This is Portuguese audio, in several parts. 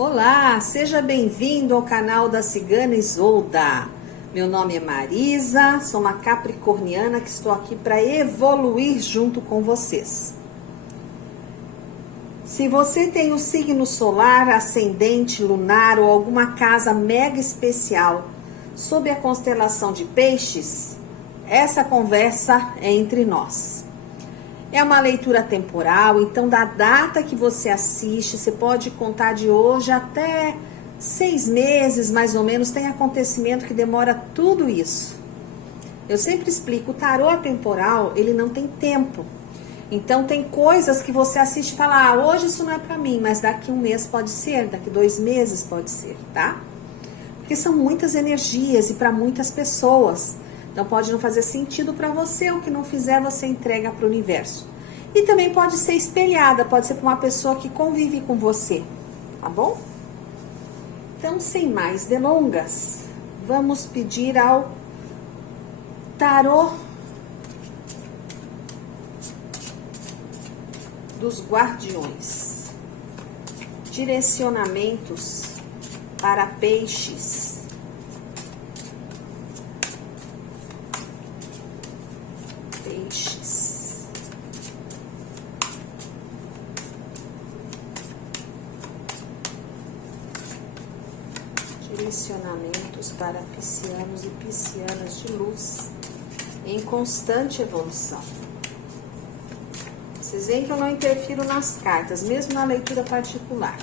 Olá, seja bem-vindo ao canal da Cigana Isolda. Meu nome é Marisa, sou uma capricorniana que estou aqui para evoluir junto com vocês. Se você tem o signo solar, ascendente, lunar ou alguma casa mega especial sob a constelação de Peixes, essa conversa é entre nós. É uma leitura temporal, então da data que você assiste, você pode contar de hoje até 6 meses, mais ou menos, tem acontecimento que demora tudo isso. Eu sempre explico, o tarô temporal, ele não tem tempo. Então tem coisas que você assiste e fala, hoje isso não é pra mim, mas daqui 1 mês pode ser, daqui 2 meses pode ser, tá? Porque são muitas energias e para muitas pessoas. Então pode não fazer sentido para você, o que não fizer você entrega para o universo. E também pode ser espelhada, pode ser para uma pessoa que convive com você, tá bom? Então, sem mais delongas, vamos pedir ao tarô dos guardiões. Direcionamentos para Peixes. Direcionamentos para piscianos e piscianas de luz em constante evolução. Vocês veem que eu não interfiro nas cartas, mesmo na leitura particular.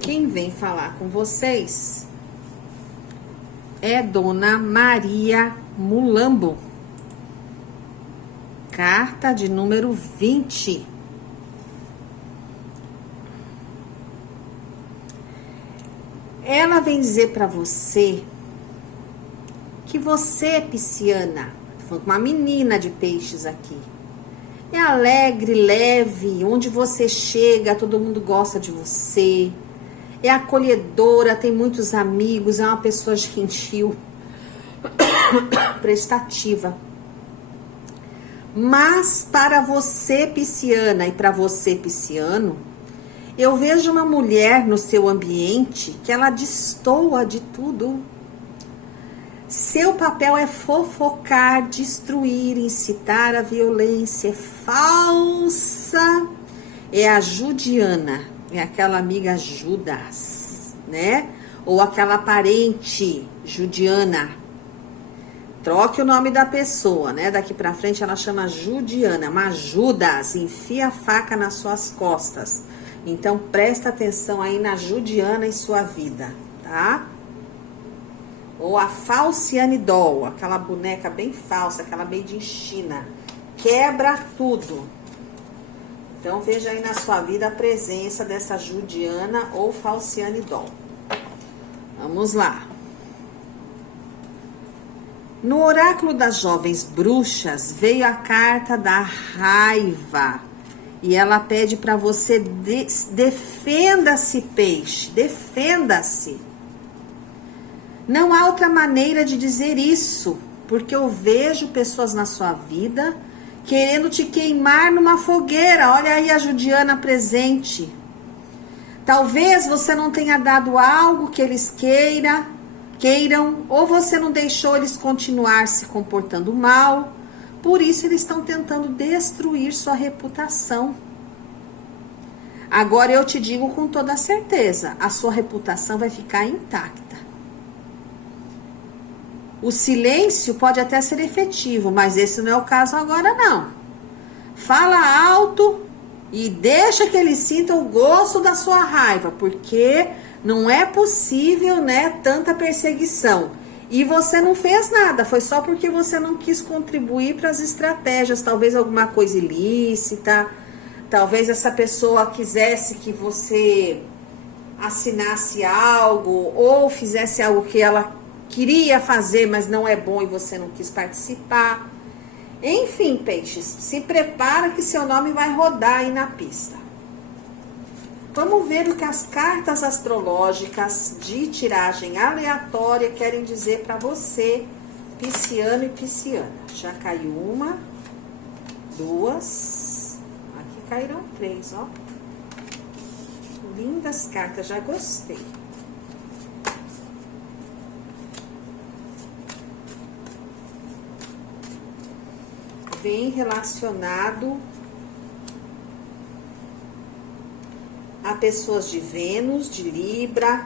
Quem vem falar com vocês é Dona Maria Mulambo. Carta de número 20. Ela vem dizer para você que você, pisciana, tô falando com uma menina de Peixes aqui, é alegre, leve, onde você chega, todo mundo gosta de você, é acolhedora, tem muitos amigos, é uma pessoa gentil, prestativa. Mas para você, pisciana, e para você, pisciano, eu vejo uma mulher no seu ambiente que ela destoa de tudo. Seu papel é fofocar, destruir, incitar a violência, é falsa. É a judiana, é aquela amiga Judas, né? Ou aquela parente judiana. Troque o nome da pessoa, né? Daqui pra frente ela chama Judiana, uma Judas, enfia a faca nas suas costas. Então presta atenção aí na Judiana em sua vida, tá? Ou a Falciane Doll, aquela boneca bem falsa, aquela made in China. Quebra tudo. Então veja aí na sua vida a presença dessa Judiana ou Falciane Doll. Vamos lá. No oráculo das jovens bruxas veio a carta da raiva e ela pede para você defenda-se, peixe, defenda-se. Não há outra maneira de dizer isso, porque eu vejo pessoas na sua vida querendo te queimar numa fogueira. Olha aí a Judiana presente. Talvez você não tenha dado algo que eles queiram, ou você não deixou eles continuar se comportando mal, por isso eles estão tentando destruir sua reputação. Agora eu te digo com toda certeza, a sua reputação vai ficar intacta. O silêncio pode até ser efetivo, mas esse não é o caso agora não. Fala alto E deixa que ele sinta o gosto da sua raiva, porque não é possível, né, tanta perseguição. E você não fez nada, foi só porque você não quis contribuir para as estratégias, talvez alguma coisa ilícita, talvez essa pessoa quisesse que você assinasse algo ou fizesse algo que ela queria fazer, mas não é bom e você não quis participar. Enfim, peixes, se prepara que seu nome vai rodar aí na pista. Vamos ver o que as cartas astrológicas de tiragem aleatória querem dizer para você, pisciano e pisciana. Já caiu uma, duas, aqui caíram três, ó. Lindas cartas, já gostei. Bem relacionado a pessoas de Vênus, de Libra,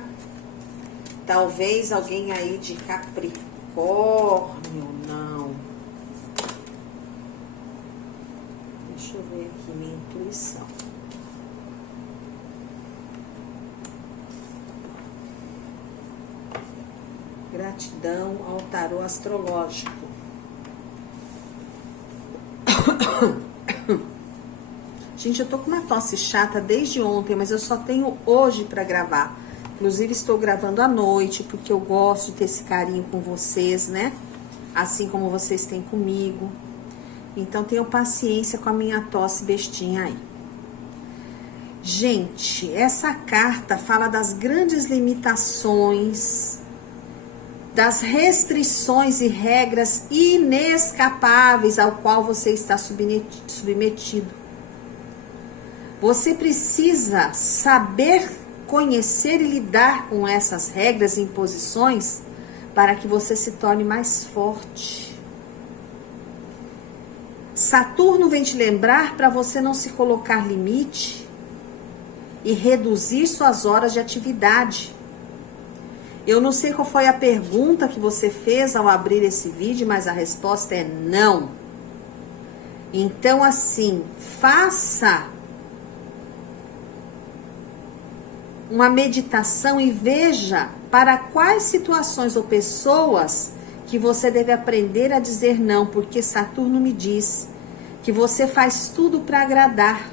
talvez alguém aí de Capricórnio, não. Deixa eu ver aqui minha intuição. Gratidão ao tarô astrológico. Gente, eu tô com uma tosse chata desde ontem, mas eu só tenho hoje pra gravar. Inclusive, estou gravando à noite, porque eu gosto de ter esse carinho com vocês, né? Assim como vocês têm comigo. Então, tenham paciência com a minha tosse bestinha aí. Gente, essa carta fala das grandes limitações, das restrições e regras inescapáveis ao qual você está submetido. Você precisa saber conhecer e lidar com essas regras e imposições para que você se torne mais forte. Saturno vem te lembrar para você não se colocar limite e reduzir suas horas de atividade. Eu não sei qual foi a pergunta que você fez ao abrir esse vídeo, mas a resposta é não. Então, assim, faça uma meditação e veja para quais situações ou pessoas que você deve aprender a dizer não, porque Saturno me diz que você faz tudo para agradar.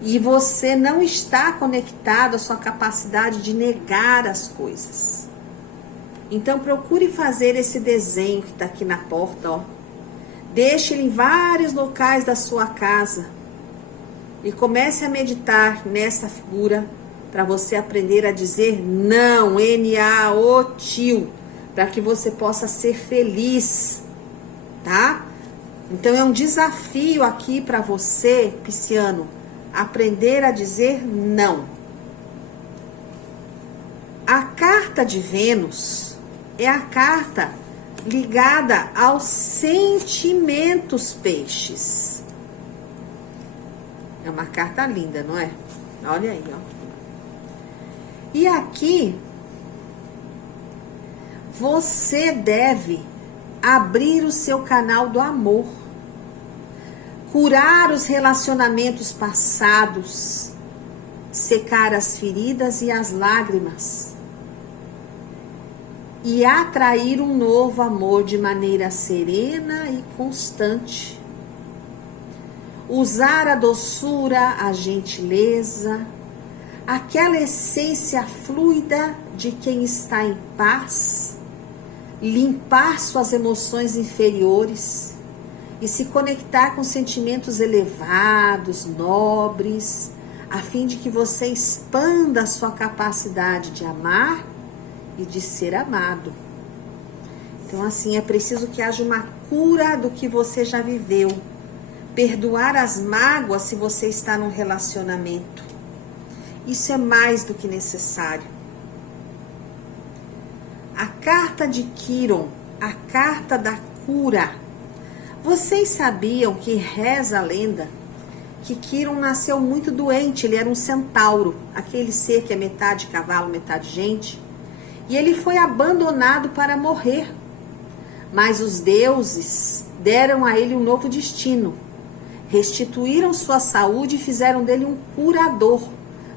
E você não está conectado à sua capacidade de negar as coisas. Então procure fazer esse desenho que está aqui na porta, ó. Deixe ele em vários locais da sua casa. E comece a meditar nessa figura para você aprender a dizer não, N-A-O-T-I-O, para que você possa ser feliz, tá? Então é um desafio aqui para você, pisciano, aprender a dizer não. A carta de Vênus é a carta ligada aos sentimentos, peixes. É uma carta linda, não é? Olha aí, ó. E aqui, você deve abrir o seu canal do amor. Curar os relacionamentos passados. Secar as feridas e as lágrimas. E atrair um novo amor de maneira serena e constante. Usar a doçura, a gentileza, aquela essência fluida de quem está em paz, limpar suas emoções inferiores e se conectar com sentimentos elevados, nobres, a fim de que você expanda a sua capacidade de amar e de ser amado. Então, assim, é preciso que haja uma cura do que você já viveu. Perdoar as mágoas se você está num relacionamento. Isso é mais do que necessário. A carta de Quiron, a carta da cura. Vocês sabiam que reza a lenda que Quiron nasceu muito doente, ele era um centauro, aquele ser que é metade cavalo, metade gente, e ele foi abandonado para morrer. Mas os deuses deram a ele um novo destino. restituíram sua saúde e fizeram dele um curador,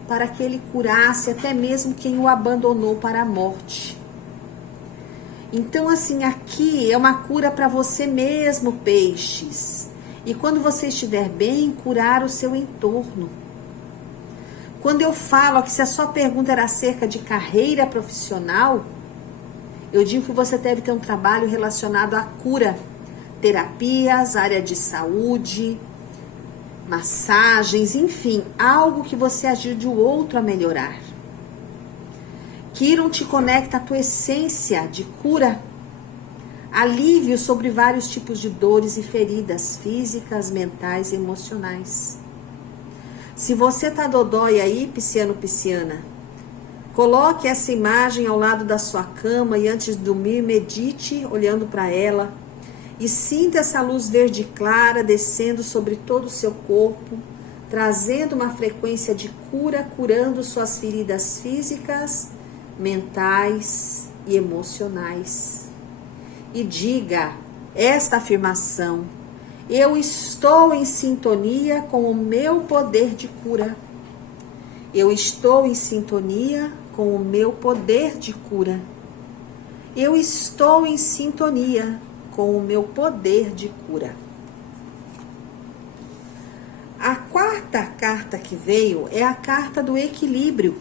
para que ele curasse até mesmo quem o abandonou para a morte. Então, assim, aqui é uma cura para você mesmo, peixes. E quando você estiver bem, curar o seu entorno. Quando eu falo que se a sua pergunta era acerca de carreira profissional, eu digo que você deve ter um trabalho relacionado à cura. Terapias, área de saúde, massagens, enfim, algo que você ajude o outro a melhorar. Quiron te conecta à tua essência de cura, alívio sobre vários tipos de dores e feridas físicas, mentais e emocionais. Se você tá dodói aí, pisciano, pisciana, coloque essa imagem ao lado da sua cama e antes de dormir, medite olhando para ela e sinta essa luz verde clara descendo sobre todo o seu corpo, trazendo uma frequência de cura, curando suas feridas físicas, mentais e emocionais. E diga esta afirmação: eu estou em sintonia com o meu poder de cura. Eu estou em sintonia com o meu poder de cura. Eu estou em sintonia com o meu poder de cura. A quarta carta que veio é a carta do equilíbrio.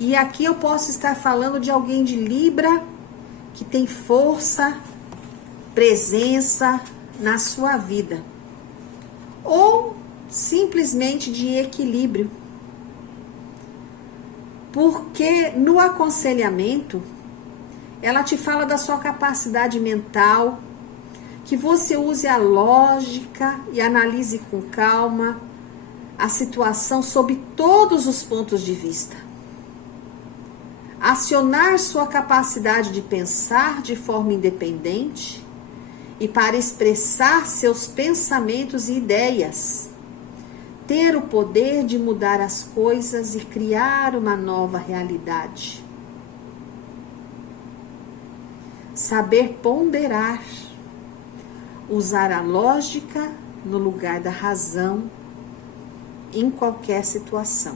E aqui eu posso estar falando de alguém de Libra que tem força, presença na sua vida. Ou simplesmente de equilíbrio. Porque no aconselhamento, ela te fala da sua capacidade mental, que você use a lógica e analise com calma a situação sob todos os pontos de vista. Acionar sua capacidade de pensar de forma independente e para expressar seus pensamentos e ideias. Ter o poder de mudar as coisas e criar uma nova realidade. Saber ponderar. Usar a lógica no lugar da razão em qualquer situação.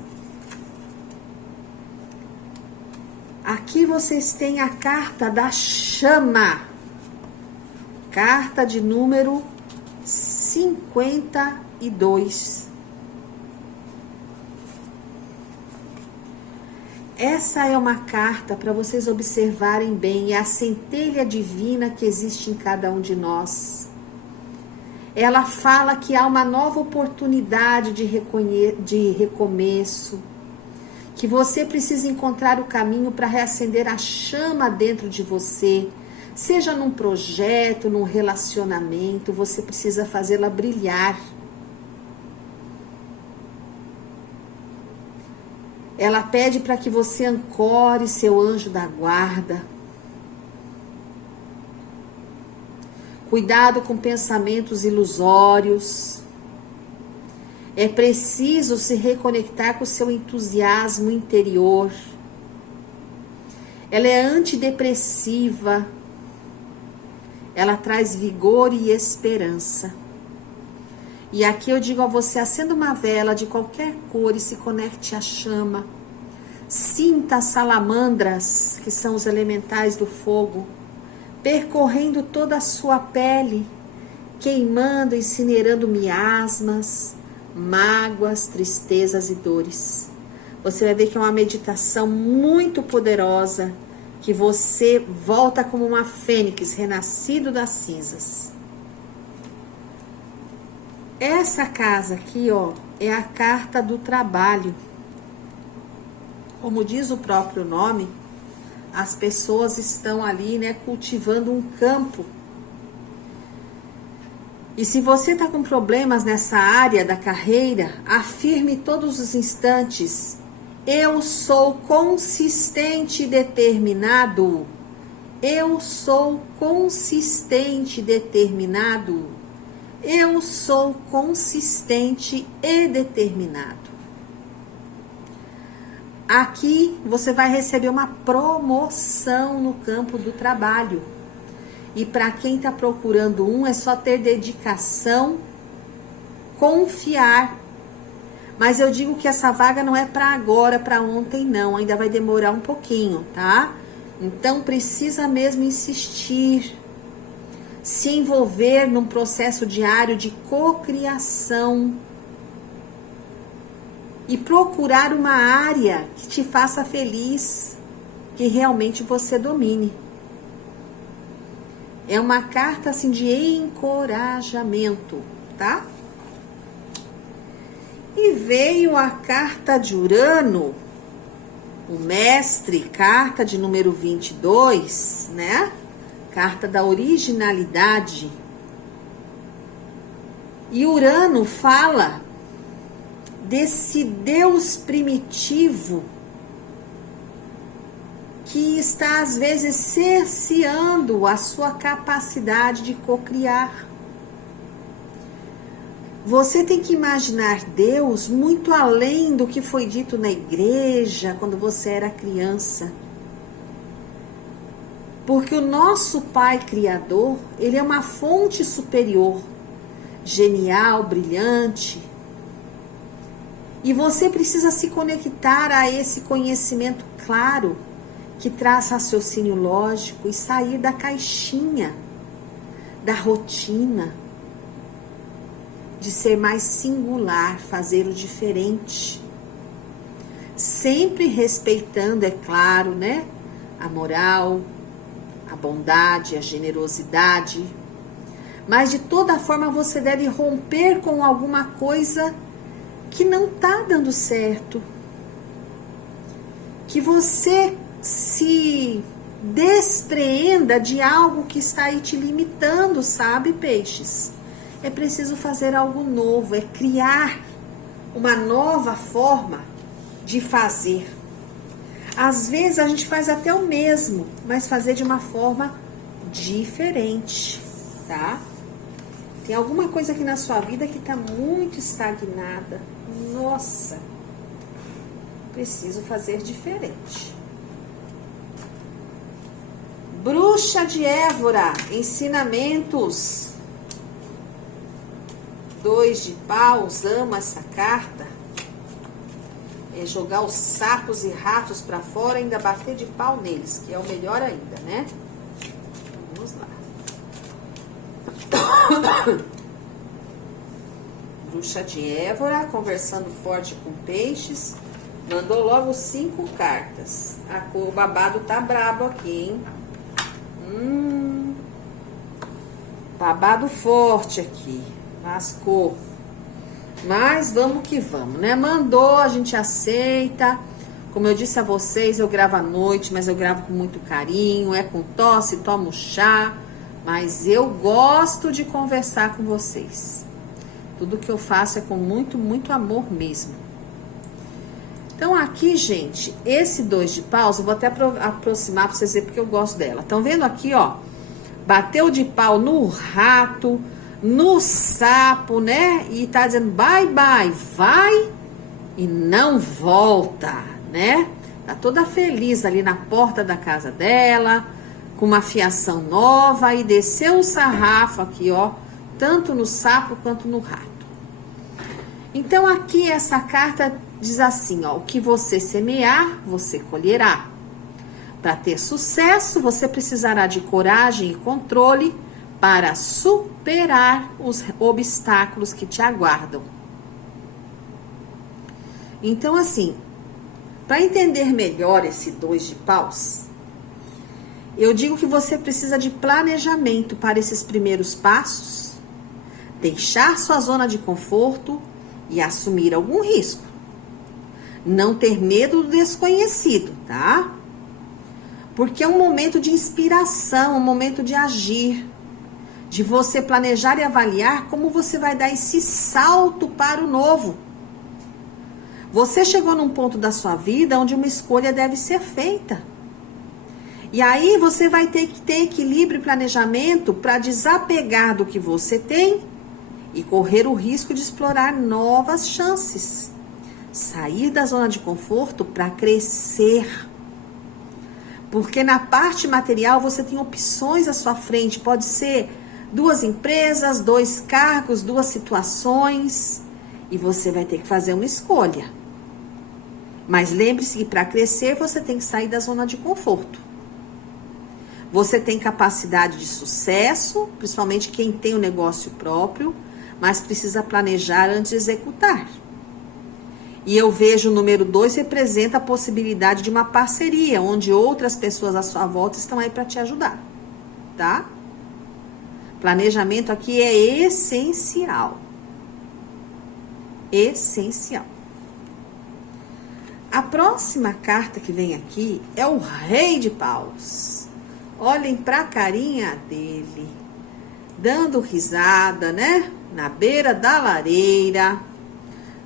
Aqui vocês têm a carta da chama. Carta de número 52. Essa é uma carta para vocês observarem bem a centelha divina que existe em cada um de nós. Ela fala que há uma nova oportunidade de recomeço, que você precisa encontrar o caminho para reacender a chama dentro de você, seja num projeto, num relacionamento, você precisa fazê-la brilhar. Ela pede para que você ancore seu anjo da guarda. Cuidado com pensamentos ilusórios. É preciso se reconectar com o seu entusiasmo interior. Ela é antidepressiva. Ela traz vigor e esperança. E aqui eu digo a você, acenda uma vela de qualquer cor e se conecte à chama. Sinta as salamandras, que são os elementais do fogo, percorrendo toda a sua pele, queimando, incinerando miasmas, mágoas, tristezas e dores. Você vai ver que é uma meditação muito poderosa, que você volta como uma fênix, renascido das cinzas. Essa casa aqui, ó, é a carta do trabalho. Como diz o próprio nome, as pessoas estão ali, né, cultivando um campo. E se você está com problemas nessa área da carreira, afirme todos os instantes: eu sou consistente e determinado. Eu sou consistente e determinado. Eu sou consistente e determinado. Aqui você vai receber uma promoção no campo do trabalho. E para quem está procurando um, é só ter dedicação, confiar. Mas eu digo que essa vaga não é para agora, para ontem não, ainda vai demorar um pouquinho, tá? Então precisa mesmo insistir, se envolver num processo diário de cocriação e procurar uma área que te faça feliz, que realmente você domine. É uma carta assim de encorajamento, tá? E veio a carta de Urano, o mestre, carta de número 22, né? Carta da originalidade. E Urano fala desse Deus primitivo que está às vezes cerceando a sua capacidade de cocriar. Você tem que imaginar Deus muito além do que foi dito na igreja quando você era criança. Porque o nosso Pai Criador, ele é uma fonte superior, genial, brilhante. E você precisa se conectar a esse conhecimento claro, que traz raciocínio lógico e sair da caixinha, da rotina, de ser mais singular, fazer o diferente. Sempre respeitando, é claro, né? A moral, a bondade, a generosidade. Mas de toda forma você deve romper com alguma coisa que não está dando certo. Que você se despreenda de algo que está aí te limitando, sabe, peixes? É preciso fazer algo novo, é criar uma nova forma de fazer. Às vezes a gente faz até o mesmo, mas fazer de uma forma diferente, tá? Tem alguma coisa aqui na sua vida que está muito estagnada. Nossa, preciso fazer diferente. Bruxa de Évora, ensinamentos. 2 de paus, amo essa carta. É jogar os sapos e ratos para fora e ainda bater de pau neles, que é o melhor ainda, né? Vamos lá. Bruxa de Évora, conversando forte com peixes. Mandou logo 5 cartas. O babado tá brabo aqui, hein? Babado forte aqui. Lascou. Mas vamos que vamos, né? Mandou, a gente aceita. Como eu disse a vocês, eu gravo à noite, mas eu gravo com muito carinho. É com tosse, tomo chá. Mas eu gosto de conversar com vocês. Tudo que eu faço é com muito, muito amor mesmo. Então aqui, gente, esse 2 de paus, eu vou até aproximar para vocês verem porque eu gosto dela. Estão vendo aqui, ó? Bateu de pau no rato, no sapo, né? E tá dizendo bye, bye, vai e não volta, né? Tá toda feliz ali na porta da casa dela, com uma fiação nova e desceu o sarrafo aqui, ó, tanto no sapo quanto no rato. Então aqui essa carta diz assim, ó, o que você semear, você colherá. Para ter sucesso, você precisará de coragem e controle para superar os obstáculos que te aguardam. Então, assim, para entender melhor esse 2 de paus, eu digo que você precisa de planejamento para esses primeiros passos, deixar sua zona de conforto e assumir algum risco. Não ter medo do desconhecido, tá? Porque é um momento de inspiração, um momento de agir, de você planejar e avaliar como você vai dar esse salto para o novo. Você chegou num ponto da sua vida onde uma escolha deve ser feita. E aí você vai ter que ter equilíbrio e planejamento para desapegar do que você tem e correr o risco de explorar novas chances. Sair da zona de conforto para crescer. Porque na parte material você tem opções à sua frente. Pode ser 2 empresas, 2 cargos, 2 situações. E você vai ter que fazer uma escolha. Mas lembre-se que para crescer você tem que sair da zona de conforto. Você tem capacidade de sucesso, principalmente quem tem o negócio próprio, mas precisa planejar antes de executar. E eu vejo o número 2 representa a possibilidade de uma parceria, onde outras pessoas à sua volta estão aí para te ajudar, tá? Planejamento aqui é essencial. Essencial. A próxima carta que vem aqui é o Rei de Paus. Olhem para a carinha dele, dando risada, né? Na beira da lareira.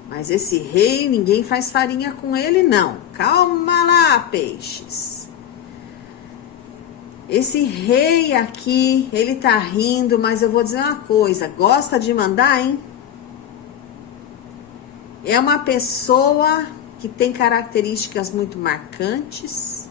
Mas esse rei, ninguém faz farinha com ele, não. Calma lá, peixes. Esse rei aqui, ele tá rindo, mas eu vou dizer uma coisa. Gosta de mandar, hein? É uma pessoa que tem características muito marcantes,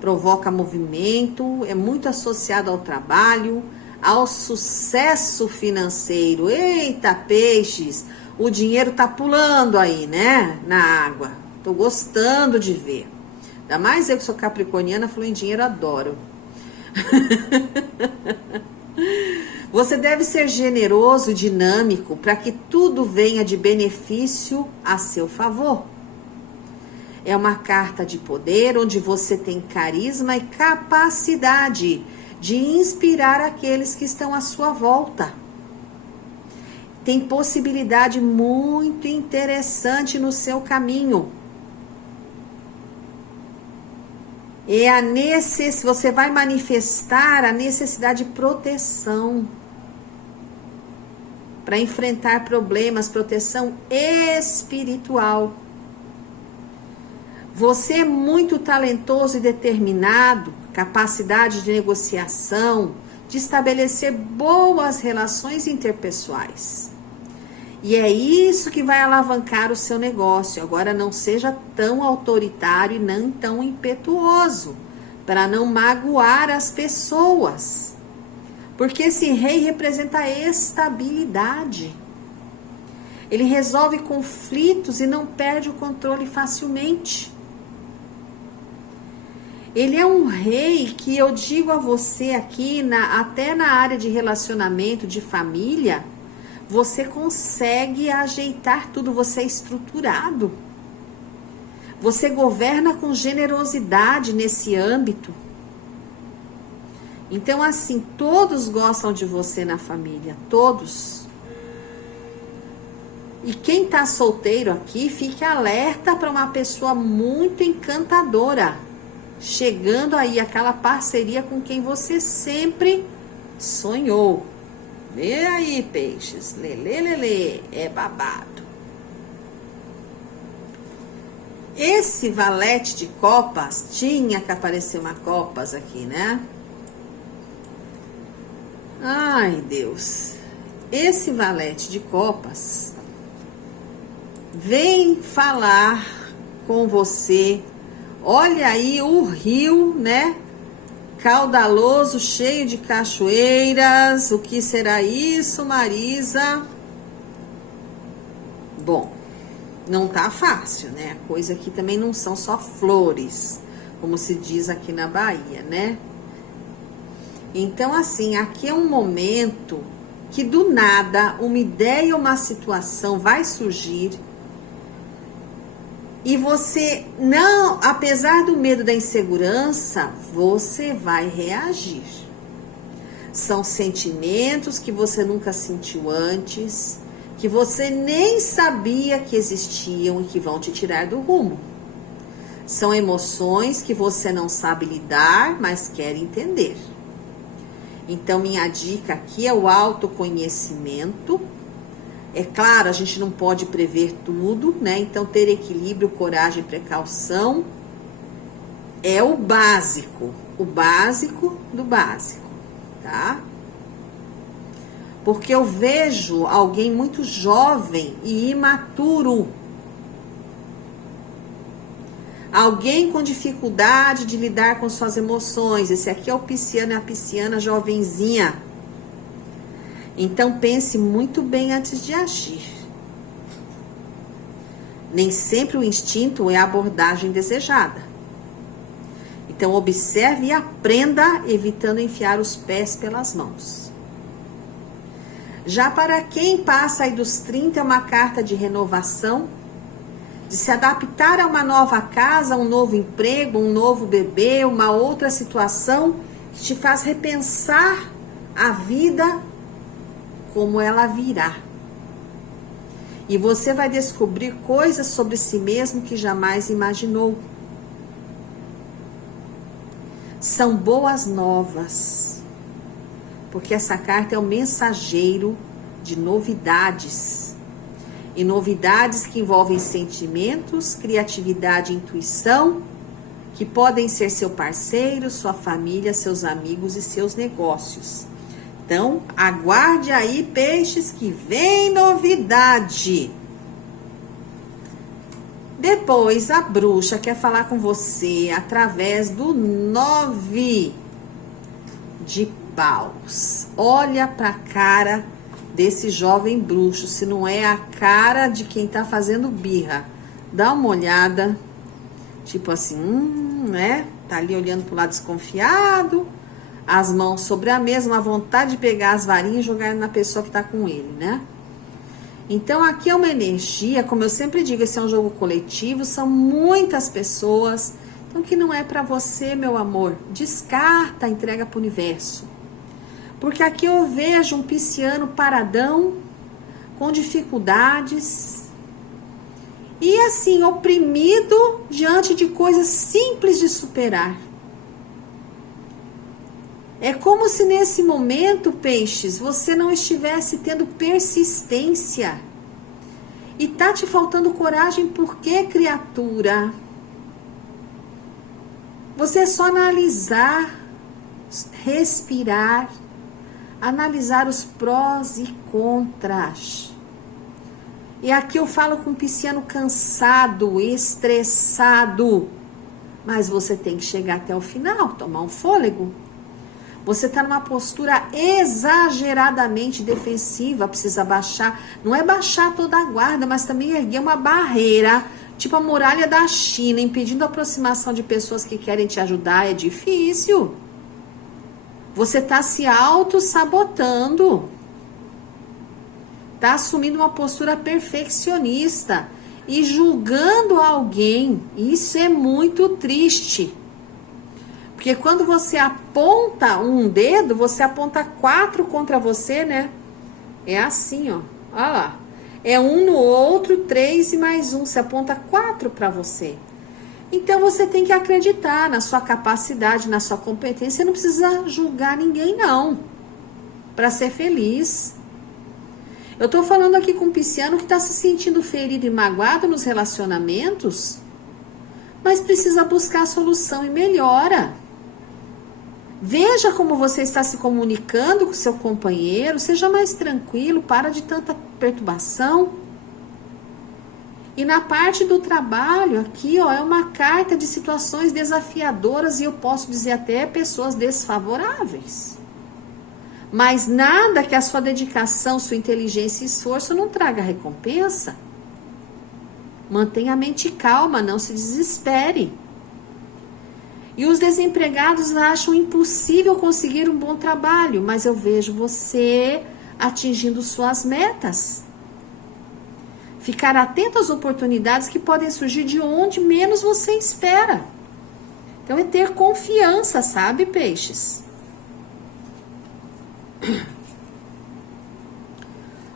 provoca movimento, é muito associado ao trabalho, ao sucesso financeiro. Eita, peixes! O dinheiro tá pulando aí, né? Na água. Tô gostando de ver. Ainda mais eu que sou capricorniana, falou em dinheiro, adoro. Você deve ser generoso e dinâmico para que tudo venha de benefício a seu favor. É uma carta de poder onde você tem carisma e capacidade de inspirar aqueles que estão à sua volta. Tem possibilidade muito interessante no seu caminho. Você vai manifestar a necessidade de proteção para enfrentar problemas, proteção espiritual. Você é muito talentoso e determinado, capacidade de negociação, de estabelecer boas relações interpessoais. E é isso que vai alavancar o seu negócio. Agora não seja tão autoritário e não tão impetuoso, para não magoar as pessoas. Porque esse rei representa a estabilidade. Ele resolve conflitos e não perde o controle facilmente. Ele é um rei que eu digo a você aqui, até na área de relacionamento, de família, você consegue ajeitar tudo, você é estruturado. Você governa com generosidade nesse âmbito. Então, assim, todos gostam de você na família, todos. E quem tá solteiro aqui, fique alerta para uma pessoa muito encantadora. Chegando aí aquela parceria com quem você sempre sonhou. Lê aí, peixes. Lê, lê, lê, lê. É babado. Esse valete de copas, tinha que aparecer uma copas aqui, né? Ai, Deus. Esse valete de copas vem falar com você. Olha aí o rio, né? Caudaloso, cheio de cachoeiras. O que será isso, Marisa? Bom, não tá fácil, né? A coisa aqui também não são só flores, como se diz aqui na Bahia, né? Então, assim, aqui é um momento que do nada uma ideia ou uma situação vai surgir. E você não, apesar do medo da insegurança, você vai reagir. São sentimentos que você nunca sentiu antes, que você nem sabia que existiam e que vão te tirar do rumo. São emoções que você não sabe lidar, mas quer entender. Então, minha dica aqui é o autoconhecimento. É claro, a gente não pode prever tudo, né? Então, ter equilíbrio, coragem e precaução é o básico do básico, tá? Porque eu vejo alguém muito jovem e imaturo. Alguém com dificuldade de lidar com suas emoções. Esse aqui é o pisciano e a pisciana jovenzinha. Então pense muito bem antes de agir. Nem sempre o instinto é a abordagem desejada. Então observe e aprenda, evitando enfiar os pés pelas mãos. Já para quem passa aí dos 30, é uma carta de renovação, de se adaptar a uma nova casa, um novo emprego, um novo bebê, uma outra situação que te faz repensar a vida como ela virá. E você vai descobrir coisas sobre si mesmo que jamais imaginou. São boas novas, porque essa carta é o mensageiro de novidades. E novidades que envolvem sentimentos, criatividade e intuição, que podem ser seu parceiro, sua família, seus amigos e seus negócios. Então, aguarde aí, peixes, que vem novidade. Depois, a bruxa quer falar com você através do 9 de paus. Olha pra cara desse jovem bruxo, se não é a cara de quem tá fazendo birra. Dá uma olhada, tipo assim, né? Tá ali olhando pro lado desconfiado, as mãos sobre a mesa, uma vontade de pegar as varinhas e jogar na pessoa que tá com ele, né? Então aqui é uma energia, como eu sempre digo, esse é um jogo coletivo, são muitas pessoas, então que não é pra você, meu amor, descarta, entrega pro universo. Porque aqui eu vejo um pisciano paradão, com dificuldades, e assim, oprimido diante de coisas simples de superar. É como se nesse momento, peixes, você não estivesse tendo persistência. E tá te faltando coragem, por quê, criatura? Você é só analisar, respirar, analisar os prós e contras. E aqui eu falo com um pisciano cansado, estressado. Mas você tem que chegar até o final, tomar um fôlego. Você está numa postura exageradamente defensiva, precisa baixar. Não é baixar toda a guarda, mas também erguer uma barreira, tipo a muralha da China, impedindo a aproximação de pessoas que querem te ajudar. É difícil. Você está se auto-sabotando. Está assumindo uma postura perfeccionista e julgando alguém. Isso é muito triste. Porque quando você aponta um dedo, você aponta 4 contra você, né? É assim, ó. Olha lá. É um no outro, 3 e mais 1. Você aponta 4 para você. Então você tem que acreditar na sua capacidade, na sua competência. Você não precisa julgar ninguém, não. Para ser feliz. Eu tô falando aqui com um pisciano que tá se sentindo ferido e magoado nos relacionamentos, mas precisa buscar a solução e melhora. Veja como você está se comunicando com seu companheiro, seja mais tranquilo, para de tanta perturbação. E na parte do trabalho, aqui, ó, é uma carta de situações desafiadoras e eu posso dizer até pessoas desfavoráveis. Mas nada que a sua dedicação, sua inteligência e esforço não traga recompensa. Mantenha a mente calma, não se desespere. E os desempregados acham impossível conseguir um bom trabalho, mas eu vejo você atingindo suas metas. Ficar atento às oportunidades que podem surgir de onde menos você espera. Então é ter confiança, sabe, peixes?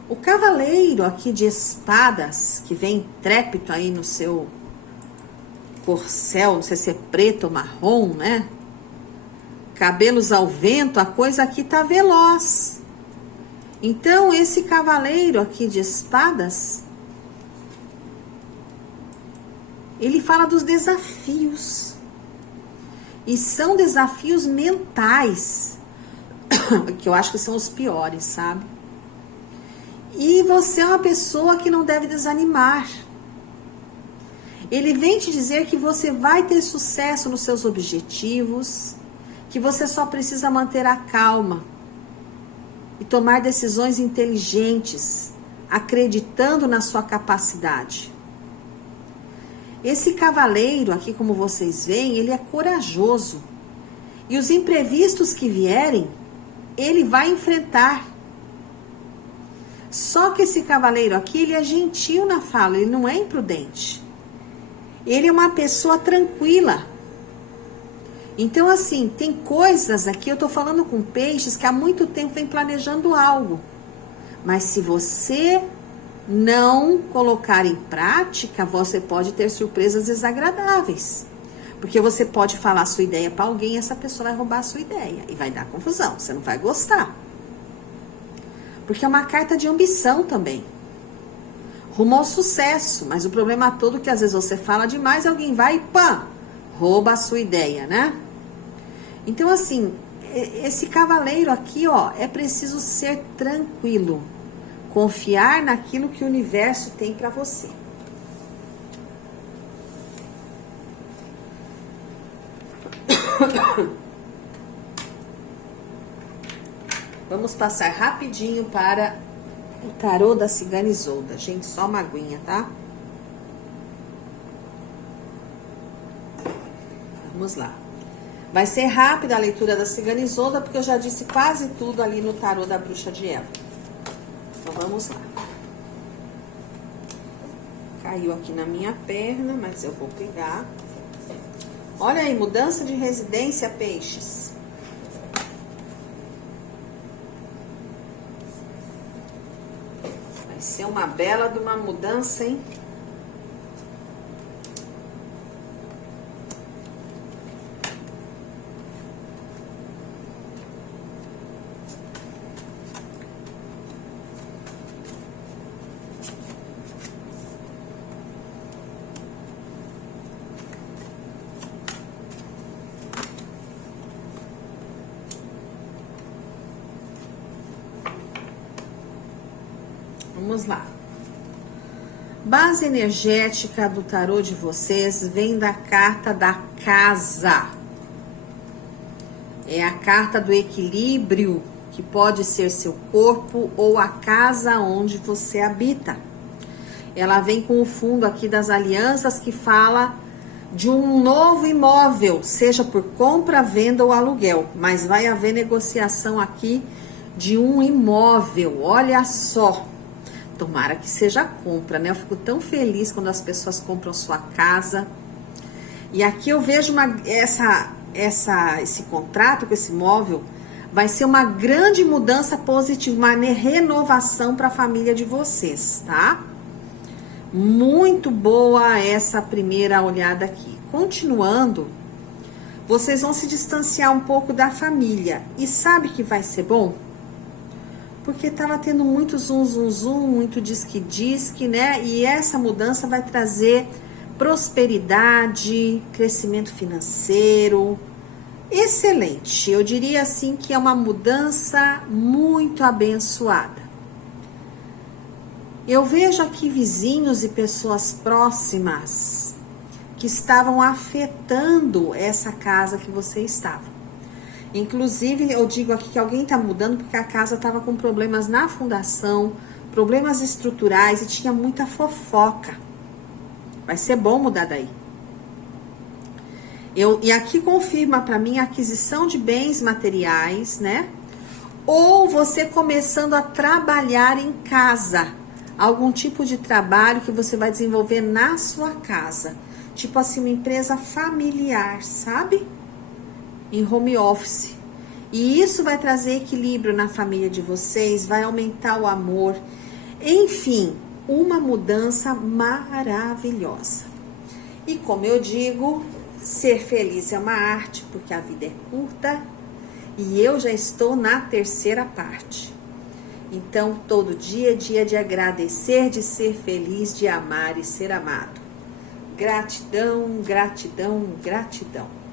O cavaleiro aqui de espadas, que vem trépito aí no seu corcel, não sei se é preto ou marrom, né? Cabelos ao vento, a coisa aqui tá veloz. Então, esse cavaleiro aqui de espadas, ele fala dos desafios. E são desafios mentais, que eu acho que são os piores, sabe? E você é uma pessoa que não deve desanimar. Ele vem te dizer que você vai ter sucesso nos seus objetivos, que você só precisa manter a calma e tomar decisões inteligentes, acreditando na sua capacidade. Esse cavaleiro aqui, como vocês veem, ele é corajoso. E os imprevistos que vierem, ele vai enfrentar. Só que esse cavaleiro aqui, ele é gentil na fala, ele não é imprudente. Ele é uma pessoa tranquila. Então, assim, tem coisas aqui, eu tô falando com peixes que há muito tempo vem planejando algo. Mas se você não colocar em prática, você pode ter surpresas desagradáveis. Porque você pode falar a sua ideia para alguém e essa pessoa vai roubar a sua ideia. E vai dar confusão, você não vai gostar. Porque é uma carta de ambição também. Rumo ao sucesso, mas o problema todo é que às vezes você fala demais, alguém vai e pã, rouba a sua ideia, né? Então assim, esse cavaleiro aqui, ó, é preciso ser tranquilo. Confiar naquilo que o universo tem para você. Vamos passar rapidinho para o tarô da Cigana Isolda. Gente, só uma aguinha, tá? Vamos lá. Vai ser rápida a leitura da Cigana Isolda, porque eu já disse quase tudo ali no tarô da Bruxa de Eva. Então vamos lá. Caiu aqui na minha perna, mas eu vou pegar. Olha aí, mudança de residência, peixes. Vai ser uma bela de uma mudança, hein? Vamos lá. Base energética do tarô de vocês vem da carta da casa. É a carta do equilíbrio, que pode ser seu corpo ou a casa onde você habita. Ela vem com o fundo aqui das alianças que fala de um novo imóvel, seja por compra, venda ou aluguel. Mas vai haver negociação aqui de um imóvel, olha só. Tomara que seja compra, né? Eu fico tão feliz quando as pessoas compram sua casa. E aqui eu vejo esse contrato com esse imóvel vai ser uma grande mudança positiva, uma renovação para a família de vocês, tá? Muito boa essa primeira olhada aqui. Continuando, vocês vão se distanciar um pouco da família. E sabe que vai ser bom? Porque tava tendo muito zum, muito disque, né? E essa mudança vai trazer prosperidade, crescimento financeiro. Excelente. Eu diria assim que é uma mudança muito abençoada. Eu vejo aqui vizinhos e pessoas próximas que estavam afetando essa casa que você estava. Inclusive, eu digo aqui que alguém está mudando porque a casa estava com problemas na fundação, problemas estruturais e tinha muita fofoca. Vai ser bom mudar daí. E aqui confirma para mim a aquisição de bens materiais, né? Ou você começando a trabalhar em casa. Algum tipo de trabalho que você vai desenvolver na sua casa. Tipo assim, uma empresa familiar, sabe? Em home office. E isso vai trazer equilíbrio na família de vocês, vai aumentar o amor. Enfim, uma mudança maravilhosa. E como eu digo, ser feliz é uma arte, porque a vida é curta e eu já estou na terceira parte. Então, todo dia é dia de agradecer, de ser feliz, de amar e ser amado. Gratidão, gratidão, gratidão.